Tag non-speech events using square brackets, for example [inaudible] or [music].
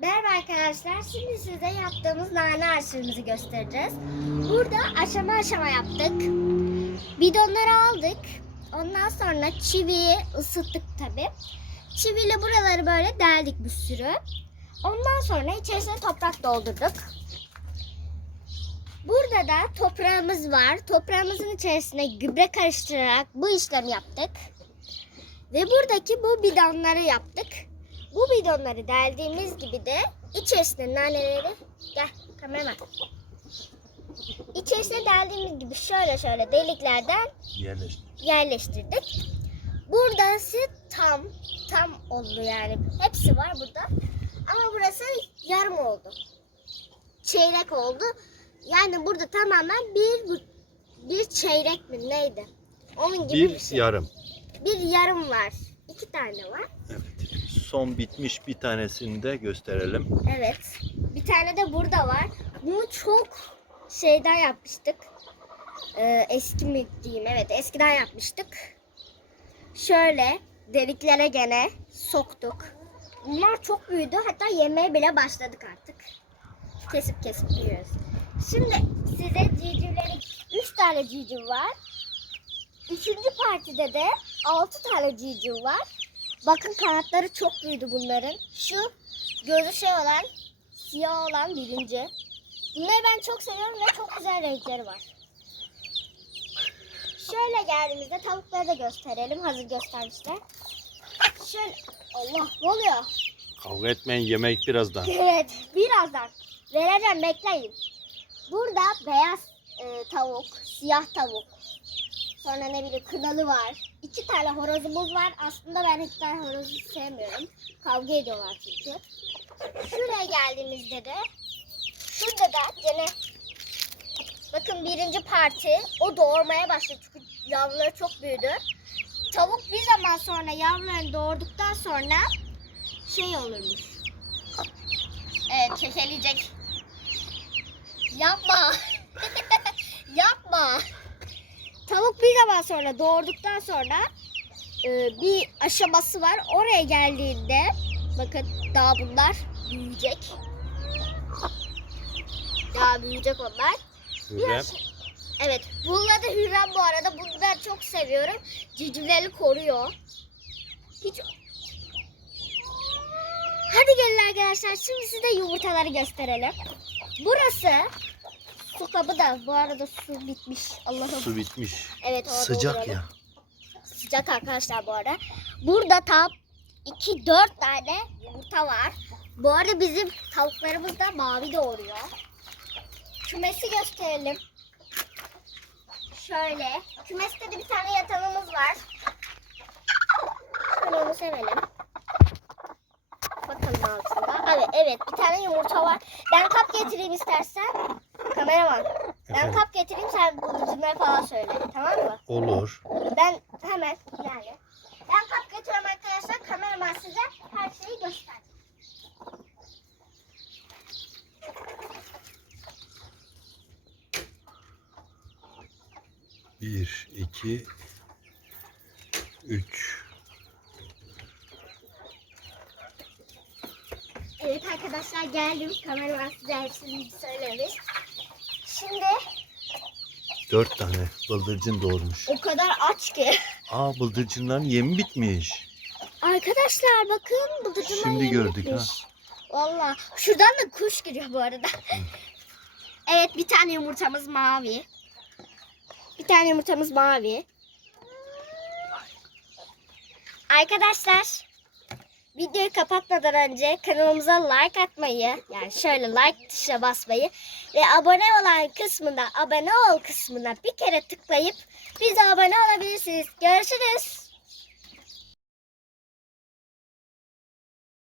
Merhaba arkadaşlar. Şimdi size yaptığımız nane ağaçlarımızı göstereceğiz. Burada aşama aşama yaptık. Bidonları aldık. Ondan sonra çiviyi ısıttık tabi. Çiviyle buraları böyle deldik bir sürü. Ondan sonra içerisine toprak doldurduk. Burada da toprağımız var. Toprağımızın içerisine gübre karıştırarak bu işlemi yaptık. Ve buradaki bu bidonları yaptık. Bu bidonları deldiğimiz gibi de içerisine naneleri gel kameraman. İçerisine deldiğimiz gibi şöyle şöyle deliklerden Yerleştir. yerleştirdik. Burası tam tam oldu yani. Hepsi var burada. Ama burası yarım oldu. Çeyrek oldu. Yani burada tamamen bir bir çeyrek mi neydi? Onun gibi bir, Bir şey. yarım. Bir yarım var. İki tane var. Evet. Son bitmiş bir tanesini de gösterelim. Evet. Bir tane de burada var. Bunu çok şeyden yapmıştık. Ee, eski mi diyeyim? Evet eskiden yapmıştık. Şöyle deliklere gene soktuk. Bunlar çok büyüdü. Hatta yemeye bile başladık artık. Kesip kesip yiyoruz. Şimdi size civcivlerin 3 tane civciv var. Üçüncü partide de 6 tane civciv var. Bakın kanatları çok büyüdü bunların. Şu gözü şey olan, siyah olan birinci. Bunları ben çok seviyorum ve çok güzel renkleri var. Şöyle geldiğimizde tavukları da gösterelim. Hazır göstermişler. Şöyle, Allah ne oluyor? Kavga etmeyin yemek birazdan. [laughs] Evet, birazdan vereceğim bekleyin. Burada beyaz e, tavuk, siyah tavuk. Sonra ne bileyim kınalı var. İki tane horozumuz var. Aslında ben iki tane horozu sevmiyorum. Kavga ediyorlar çünkü. Şuraya geldiğimizde de şurada da gene bakın birinci parti o doğurmaya başladı çünkü yavruları çok büyüdü. Tavuk bir zaman sonra yavrularını doğurduktan sonra şey olurmuş. Evet kekeleyecek. Yapma. [laughs] Yapma. Tavuk bir zaman sonra doğurduktan sonra e, bir aşaması var. Oraya geldiğinde bakın daha bunlar büyüyecek. Daha büyüyecek onlar. Hürrem. Evet. Bunlar da Hürrem bu arada. Bunu ben çok seviyorum. Civcivleri koruyor. Hiç... Hadi gelin arkadaşlar. Şimdi size yumurtaları gösterelim. Burası su kabı da bu arada su bitmiş. Allah'ım. Su bitmiş. Evet, orada Sıcak oturalım. ya. Sıcak arkadaşlar bu arada. Burada tam 2-4 tane yumurta var. Bu arada bizim tavuklarımız da mavi doğuruyor. Kümesi gösterelim. Şöyle. Kümeste de bir tane yatanımız var. Şöyle onu sevelim. Bakalım altında. Evet, evet bir tane yumurta var. Ben kap getireyim istersen. Kameraman. Ben kap getireyim sen bulucunları falan söyle. Tamam mı? Olur. Ben hemen yani. Ben kap getiriyorum arkadaşlar. Kameraman size her şeyi göster. Bir, iki, üç. Evet arkadaşlar geldim. Kameraman size hepsini söylemiş. Şimdi Dört tane bıldırcın doğurmuş. o kadar aç ki. Aa bıldırcınların yemi bitmiş. Arkadaşlar bakın bıldırcınlar Şimdi yeni gördük bitmiş. Valla şuradan da kuş giriyor bu arada. evet bir tane yumurtamız mavi. Bir tane yumurtamız mavi. Arkadaşlar videoyu kapatmadan önce kanalımıza like atmayı yani şöyle like tuşuna basmayı ve abone olan kısmında abone ol kısmına bir kere tıklayıp bize abone olabilirsiniz. Görüşürüz.